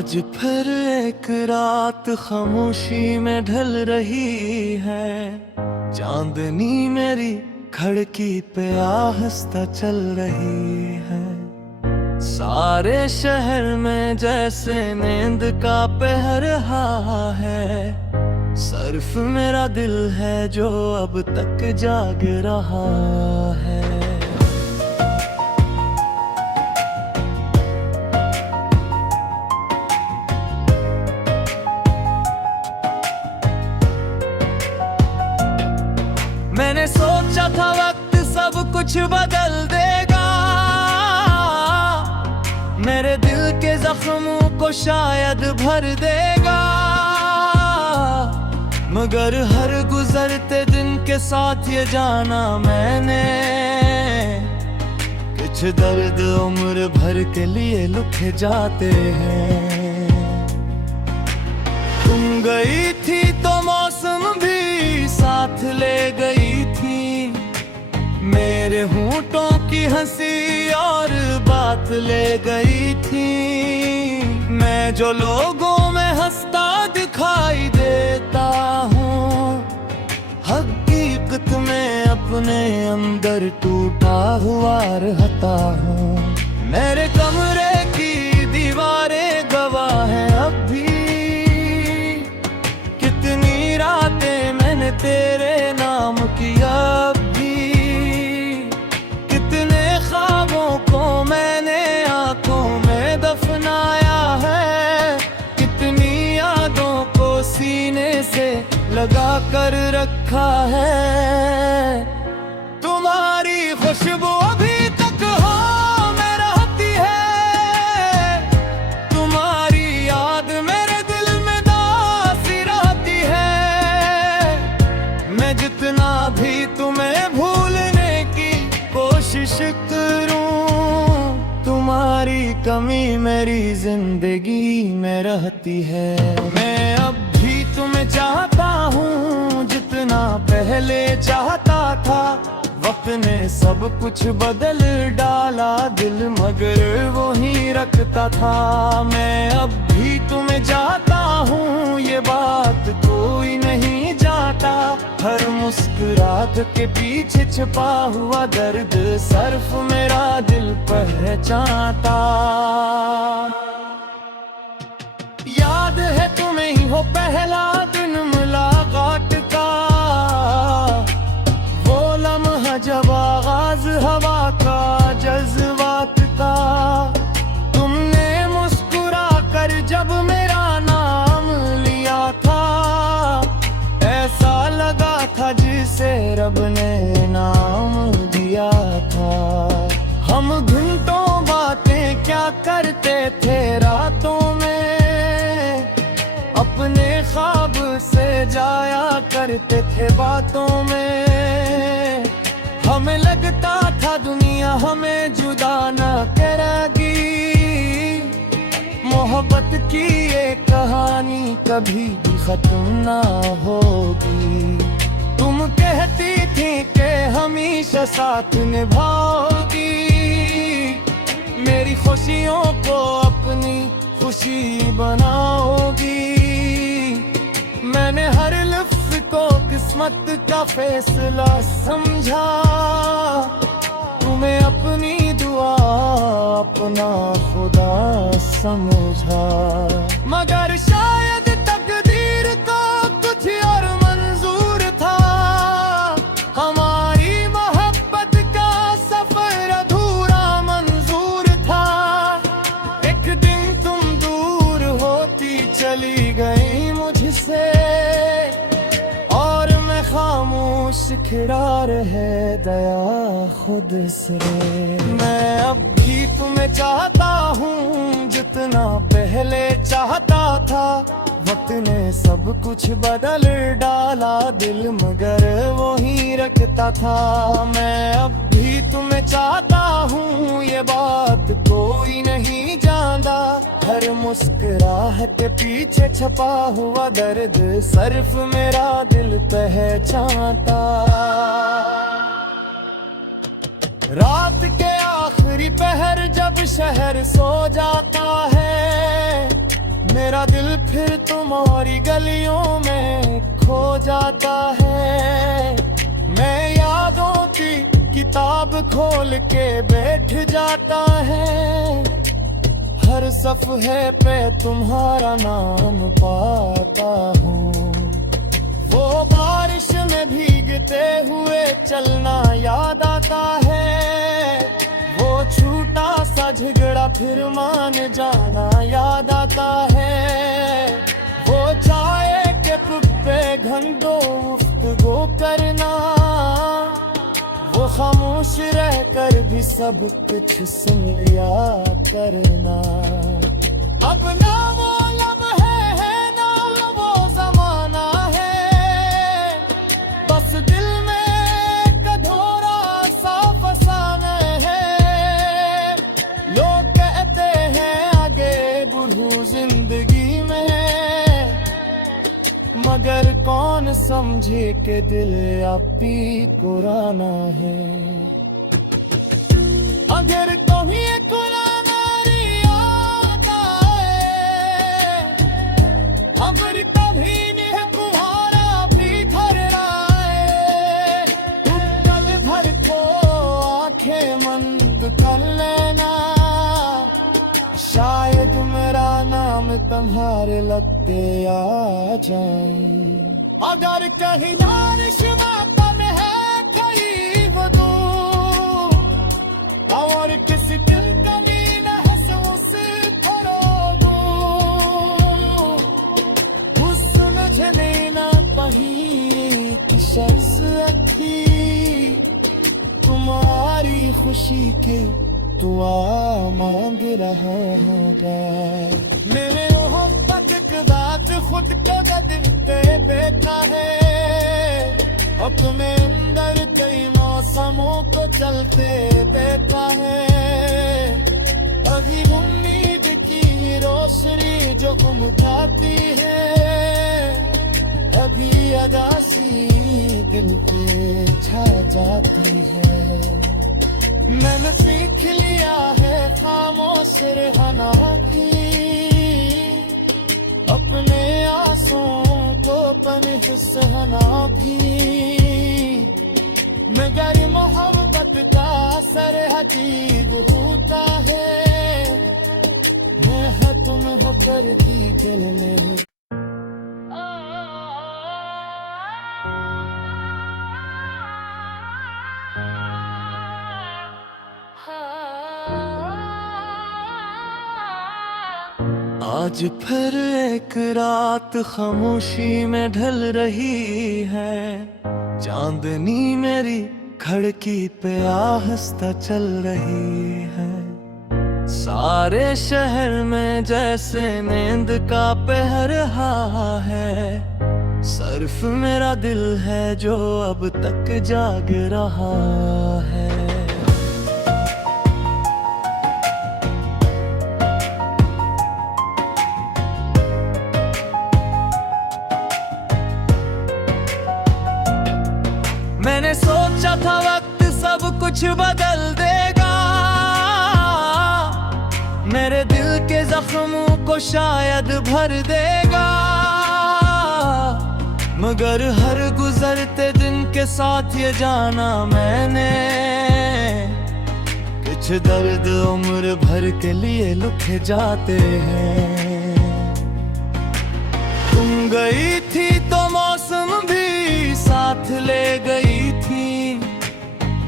आज फिर एक रात खामोशी में ढल रही है। चांदनी मेरी खिड़की पे आहिस्ता चल रही है। सारे शहर में जैसे नींद का पहरा है। सिर्फ मेरा दिल है जो अब तक जाग रहा है। मैंने सोचा था वक्त सब कुछ बदल देगा, मेरे दिल के जख्मों को शायद भर देगा। मगर हर गुजरते दिन के साथ ये जाना मैंने, कुछ दर्द उम्र भर के लिए लिखे जाते हैं। तुम गई थी तो मौसम भी साथ ले गई थी। मेरे होंठों की हंसी और बात ले गई थी। मैं जो लोगों में हंसता दिखाई देता हूँ, हकीकत में अपने अंदर टूटा हुआ रहता हूँ। मेरे कमरे की दीवारें गवाह हैं अब भी, कितनी रातें मैंने तेरे नाम किया भी। कितने ख्वाबों को मैंने आंखों में दफनाया है। कितनी यादों को सीने से लगा कर रखा है। तुम्हारी खुशबू अभी तक हाँ में रहती है। तुम्हारी याद मेरे दिल में दासी रहती है। मैं जितना भी तुम्हें भूलने की कोशिश करूं, तुम्हारी कमी मेरी जिंदगी में रहती है। मैं अब भी तुम्हें चाहता हूँ जितना पहले चाहता था। वक्त ने सब कुछ बदल डाला, दिल मगर वो ही रखता था। मैं अब भी तुम्हें चाहता हूँ, ये बात कोई नहीं जानता। हर मुस्कुराहट के पीछे छिपा हुआ दर्द सिर्फ मेरा दिल पहचानता। याद है तुम्हें ही हो पहला दिन मुलाकात का, वो लम्हा जब आगाज हवा का जज्बात का। तुमने मुस्कुरा कर जब मेरा नाम लिया था, ऐसा लगा था जिसे रब ने नाम दिया था। हम घंटों बातें क्या करते थे रातों में, अपने ख्वाब से जाया करते थे बातों में। हमें लगता था दुनिया हमें जुदा न करेगी, मोहब्बत की ये कहानी कभी भी खत्म ना होगी। तुम कहती थी कि हमेशा साथ निभाओगी, मेरी खुशियों को अपनी खुशी बनाओगी। मैंने हर लफ्ज़ को किस्मत का फैसला समझा, तुम्हें अपनी दुआ अपना खुदा समझा। मगर शायद तकदीर को कुछ और मंजूर था, हमारी मोहब्बत का सफर अधूरा मंजूर था। एक दिन तुम दूर होती चली गई मुझसे, और मैं खामोश खिड़ा रहे दया खुद से। मैं अब भी तुम्हें चाहता हूँ जितना पहले चाहता था। वक्त ने सब कुछ बदल डाला, दिल मगर वो ही रखता था। मैं अब भी तुम्हें चाहता हूँ, ये बात कोई नहीं जानता। हर मुस्कुराहट के पीछे छपा हुआ दर्द सिर्फ मेरा दिल पहचानता। रात के आखिरी पहर जब शहर सो जाता है, मेरा दिल फिर तुम्हारी गलियों में खो जाता है। मैं यादों की किताब खोल के बैठ जाता है। हर सफ़हे पे तुम्हारा नाम पाता हूँ। वो बारिश में भीगते हुए चलना याद आता है। वो छूटा सा झगड़ा फिर मान जाना याद आता है। वो चाय के पुप्पे घंटों गुफ्तगू करना, वो खामोश रहकर भी सब कुछ सुन लिया करना। अब ना वो लम्हे है ना वो ज़माना है, बस दिल में एक अधूरा सा फसाना है। लोग कहते हैं आगे बढ़ूं जिंदगी में, मगर कौन समझे कि दिल आपी कुराना है। अगर कभी कुराना याद आए, अगर कभी नहीं तुम्हारा भी घर आए, तुम पल भर को आंखें बंद कर लेना। शायद मेरा नाम तुम्हारे लगते आ जाए। अगर कहीं दानिशमंद है करीब दूर, और किसी दिल कमी न महसूस करो, उस समझने न पही कि शर्स अखी तुम्हारी खुशी के दुआ मांग रहा है। मेरे मोहब्बत की बात खुद को दिखते बैठा है। अपने अंदर कई मौसमों को चलते देखा है। अभी उम्मीद की रोशनी जो उमकाती है, अभी अदासी दिल पे छा जाती है। मैंने सीख लिया है खामोश रहना की, अपने आंसुओं को पनह सहना भी। मगर मोहब्बत का असर अजीब होता है। मैं तुम होकर भी दिल में आज फिर एक रात खामोशी में ढल रही है। चांदनी मेरी खिड़की पे आहिस्ता चल रही है। सारे शहर में जैसे नींद का पहरा है। सिर्फ मेरा दिल है जो अब तक जाग रहा है। मैंने सोचा था वक्त सब कुछ बदल देगा, मेरे दिल के जख्मों को शायद भर देगा। मगर हर गुजरते दिन के साथ ये जाना मैंने, कुछ दर्द उम्र भर के लिए लुक जाते हैं। तुम गई थी तो मौसम भी साथ ले गई थी।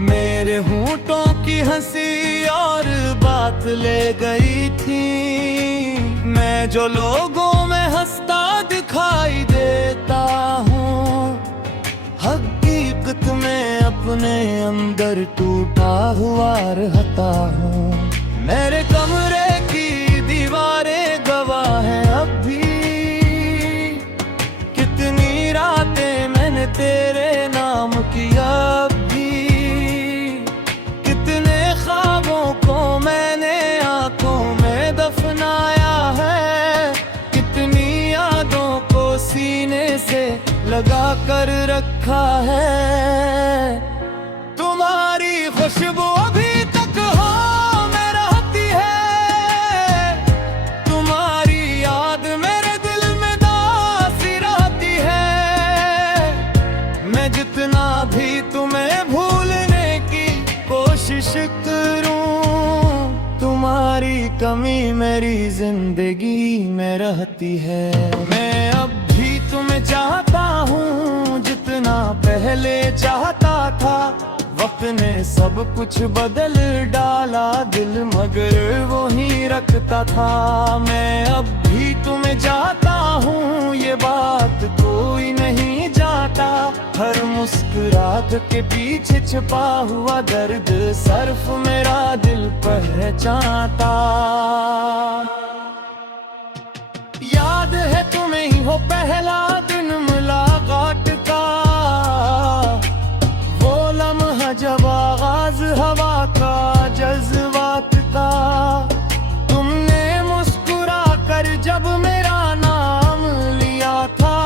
मेरे होंठों की हंसी और बात ले गई थी। मैं जो लोगों में हंसता दिखाई देता हूँ, हकीकत में अपने अंदर टूटा हुआ रहता हूँ। मेरे कमरे की दीवारें गवाह हैं अब भी, कितनी रातें मैंने तेरे नाम किया भी। कितने ख्वाबों को मैंने आंखों में दफनाया है। कितनी यादों को सीने से लगा कर रखा है। तुम्हारी खुशबू अभी तक हो में रहती है। तुम्हारी याद कमी मेरी जिंदगी में रहती है। मैं अब भी तुम्हें चाहता हूँ जितना पहले चाहता था। वक्त ने सब कुछ बदल डाला, दिल मगर वो ही रखता था। मैं अब भी तुम्हें चाहता हूँ, ये बात कोई नहीं जानता। हर मुस्कुराहट के पीछे छुपा हुआ दर्द सिर्फ मेरा दिल पहचानता। याद है तुम्हें ही हो पहला दिन मुलाकात का, वो लम्हा जब आगाज हवा का जज्बात का। तुमने मुस्कुरा कर जब मेरा नाम लिया था,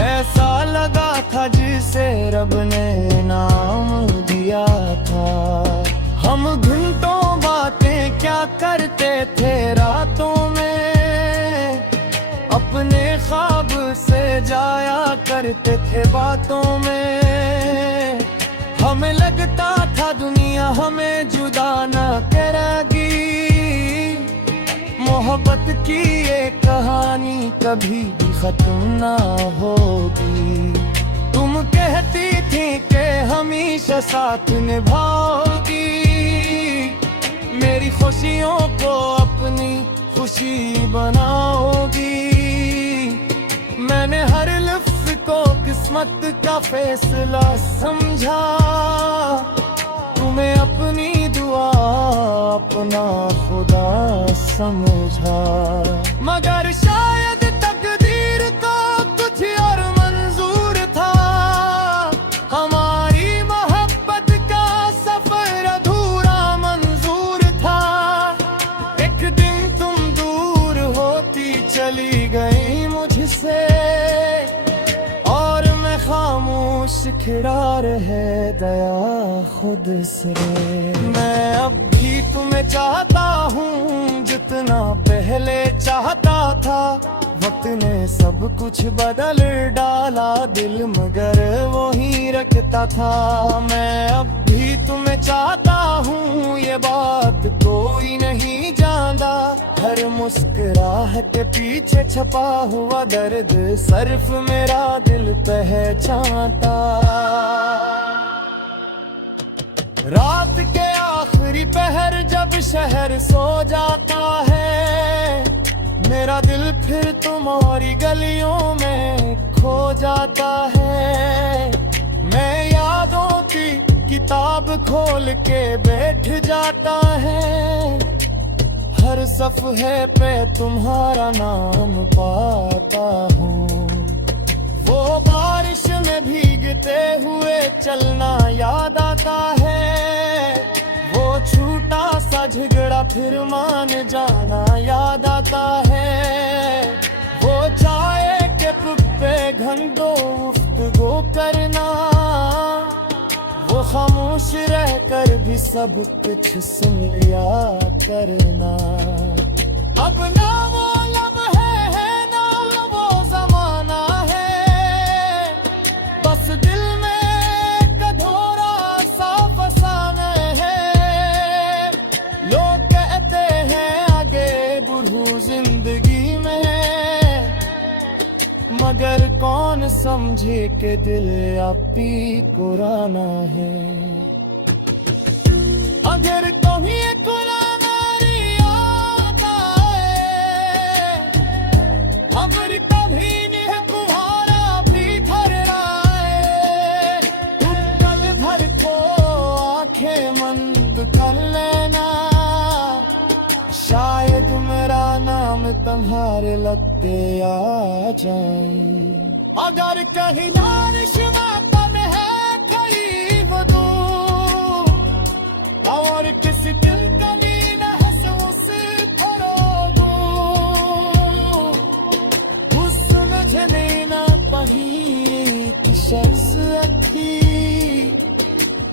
ऐसा लगा था जिसे रब ने नाम दिया था। हम घंटों बातें क्या करते थे रातों में, अपने ख्वाब से जाया करते थे बातों में। हमें लगता था दुनिया हमें जुदा न करेगी, मोहब्बत की ये कहानी कभी भी खत्म ना होगी। तुम कहती थी कि हमेशा साथ निभाओगी, मेरी खुशियों को अपनी खुशी बनाओगी। मैंने हर लफ्ज़ को किस्मत का फैसला समझा, तुम्हें अपनी दुआ अपना खुदा समझा। मगर शायद तकदीर को कुछ और मंजूर था, हमारी मोहब्बत का सफर अधूरा मंजूर था। एक दिन तुम दूर होती चली गई मुझसे, और मैं खामोश खिड़ा रहे दया खुद से। मैं अब भी तुम्हें चाहता हूँ जितना पहले चाहता था। वक्त ने सब कुछ बदल डाला, दिल मगर वो ही रखता था। मैं अब भी तुम्हें चाहता हूँ, ये बात कोई नहीं जानता। हर मुस्कुराहट के पीछे छपा हुआ दर्द सिर्फ मेरा दिल पहचानता। रात के आखिरी पहर जब शहर सो जाता है, मेरा दिल फिर तुम्हारी गलियों में खो जाता है। मैं यादों की किताब खोल के बैठ जाता है, हर सफ़हे पे तुम्हारा नाम पाता हूँ। वो बारिश में भीगते हुए चलना याद आता है, वो छूटा सा झगड़ा फिर मान जाना याद आता है। वो चाय के पे घंटों गुफ्तगू करना, वो खामोश रहकर भी सब कुछ सुन लिया करना। अब ना वो लम्हे है ना वो जमाना है, बस दिल में एक अधूरा सा फसाना है। लोग कहते हैं आगे बढ़ूं जिंदगी में, मगर कौन समझे कि दिल आपी कुराना है। अगर कहीं कुराना याद आए, अगर कभी नहीं तुम्हारा भी घर आए, तुम कल घर को आंखें बंद कर लेना, शायद मेरा नाम तुम्हारे लगते आ जाए। अगर कहीं दानिशमंद में है खड़ी वदू, और किसी दिल कली न हंस फरोगू, उस समझने न पही कि शख्सियत थी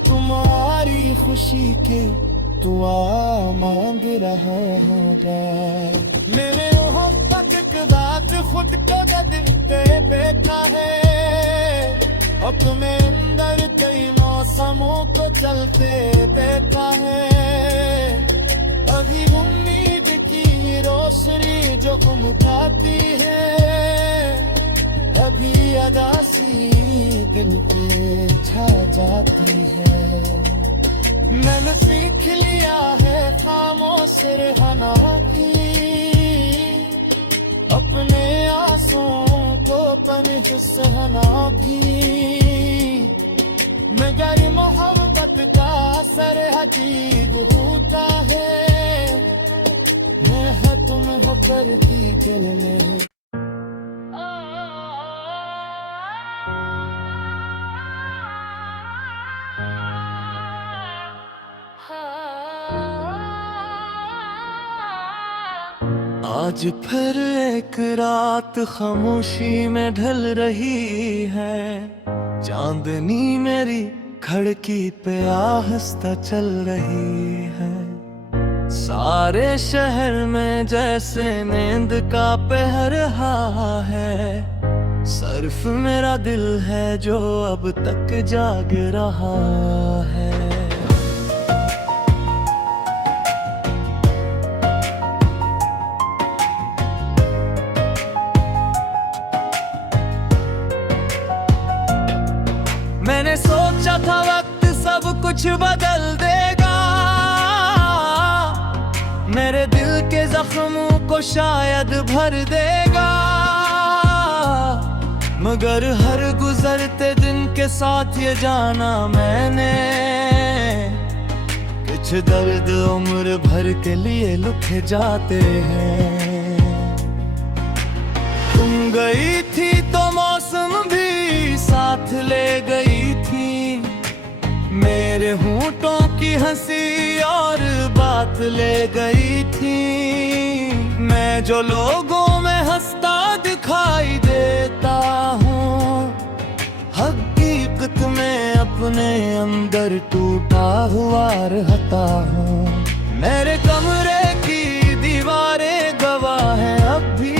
तुम्हारी खुशी के दुआ मांग रहा होगा। मेरे मोहब्बत के बात खुद को देते बैठा है, और तुम्हें अंदर कई मौसमों को चलते देखा है। कभी उम्मीद की रोशनी जो उमकाती है, कभी अदासी दिल पे छा जाती है। मैंने सीख लिया है खामोश रहना की, अपने आंसुओं को पनिश सहना भी। मगर मोहब्बत का असर अजीब होता है, मैं तुम हो करती दिल में। आज फिर एक रात खामोशी में ढल रही है, चांदनी मेरी खिड़की पे आहिस्ता चल रही है। सारे शहर में जैसे नींद का पहरा है, सिर्फ मेरा दिल है जो अब तक जाग रहा है। मैंने सोचा था वक्त सब कुछ बदल देगा, मेरे दिल के जख्मों को शायद भर देगा। मगर हर गुजरते दिन के साथ ये जाना मैंने, कुछ दर्द उम्र भर के लिए लुके जाते हैं। तुम गई थी तो मौसम भी साथ ले गई थी, मेरे होंठों की हंसी और बात ले गई थी। मैं जो लोगों में हंसता दिखाई देता हूँ, हकीकत में अपने अंदर टूटा हुआ रहता हूँ। मेरे कमरे की दीवारें गवाह हैं अब भी,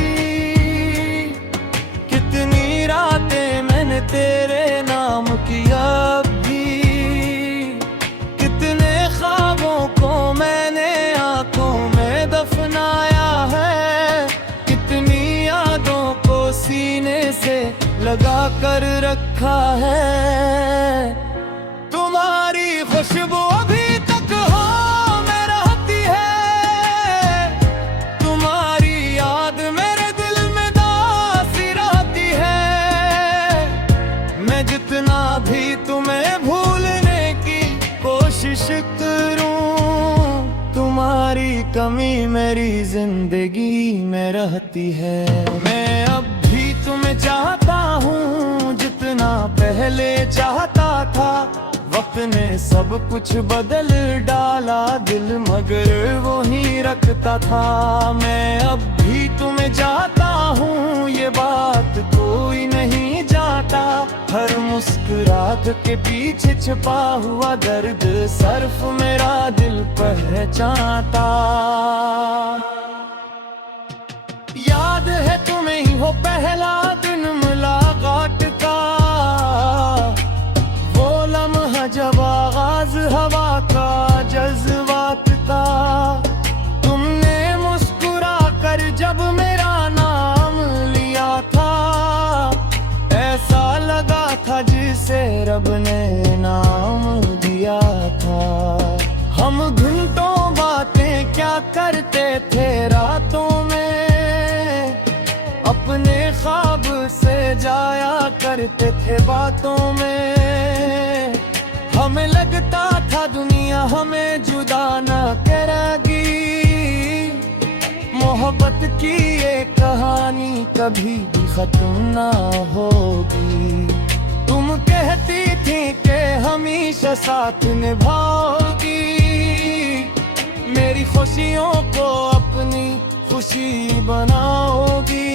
कितनी रातें मैंने तेरे नाम किया भी, कितने ख्वाबों को मैंने आंखों में दफनाया है, कितनी यादों को सीने से लगा कर रखा है। तुम्हारी खुशबू अभी तक हों में रहती है, तुम्हारी याद मेरे दिल में दासी रहती है। मैं जितना भी तुम्हें भूलने की कोशिश करूं, तुम्हारी कमी मेरी जिंदगी में रहती है। मैं अब भी तुम्हें चाहता हूँ जितना पहले चाहता था, वक्त ने सब कुछ बदल डाला, दिल मगर वो ही रखता था। मैं अब भी तुम्हें चाहता हूँ, ये बात कोई नहीं जाता। हर मुस्कुराहट के पीछे छुपा हुआ दर्द सिर्फ मेरा दिल पहचानता। याद है तुम्हें ही हो पहला दिन मुलाकात का, वो लम्हा जब आगाज हवा का जज्बात का। तुमने मुस्कुरा कर जब मेरा नाम लिया था, ऐसा लगा था जिसे रब ने नाम दिया था। हम घंटों बातें क्या करते थे रातों में, अपने ख्वाब से जाया करते थे बातों में। हमें लगता था दुनिया हमें जुदा न करेगी, मोहब्बत की ये कहानी कभी भी खत्म ना होगी। तुम कहती थी कि हमेशा साथ निभाओगी, मेरी खुशियों को अपनी खुशी बनाओगी।